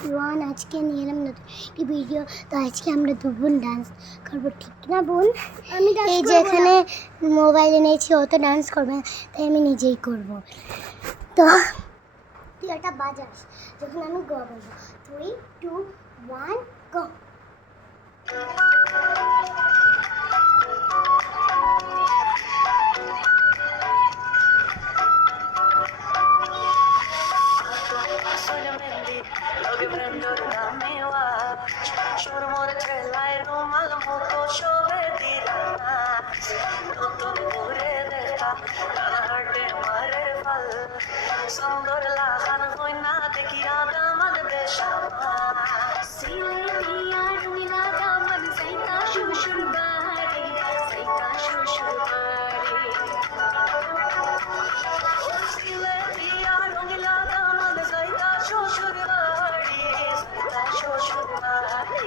Everyone, আজকে নিয়ে এলাম নতুন একটি ভিডিও। তো আজকে আমরা দু বোন ডান্স করবো, ঠিক না বোন? আমি এই যে এখানে মোবাইল এনেছি, ও তো ডান্স করবে না, তাই আমি নিজেই করব। তো তুই একটা বাজাস, যখন আমি গো বলবো 3, 2, 1 গো। সুন্দর লাগান হই না দেখিয়া দামাদ বেশামা সিলেটিয়া রুইলা দামাদ সাইতা শ্বশুর বাড়ি সাইতা শ্বশুর বাড়ি সিলেটিয়া রুইলা দামাদ সাইতা শ্বশুর বাড়ি সাইতা শ্বশুর বাড়ি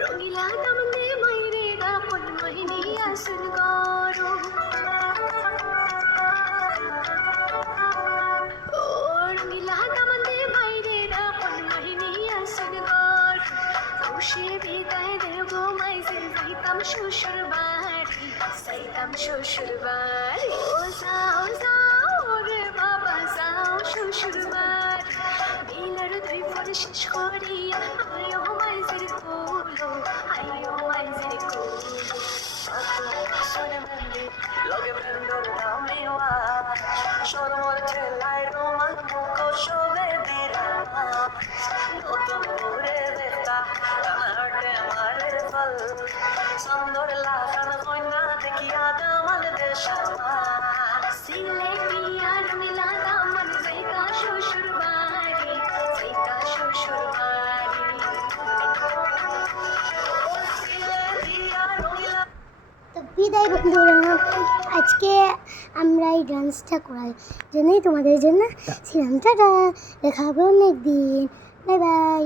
রঙিলা দামনে মাইরে রাপন মহিনী আসুন গরো ও রঙিলা দামনে মাইরে রাপন মহিনী আসুন গরো খুশি বিদায় দেব মাইজের যাইতাম শ্বশুর বাড়ি যাইতাম শ্বশুর বাড়ি ও যাও যাও রে বাবা যাও শ্বশুর বাড়ি বিলার দুই ফোর শেষ করিয়া আয়ো মাইজের কোলো আয়ো মাইজের কোলো শুনে মেহেন্দি লগে ব্রেন্ডর দামিওয়া সরমর ঠেলায় রোমান মুখ শোভে দিরা নতুন ঘুরে দেখা কানাডে মারের ফল সুন্দর লাগান হয় না দেখিয়া দামাল দেশামা সিলেটিয়া রুইলা দামাল যাইতা শ্বশুর বাড়ি যাইতা শ্বশুর বাড়ি সিলেটিয়া রুইলা। তো বিদায় বন্ধুরা, আজকে আমরা এই ডান্সটা করার জন্যই তোমাদের জন্য ছিলাম। টাটা, দেখা হবে অনেক দিন। Bye bye.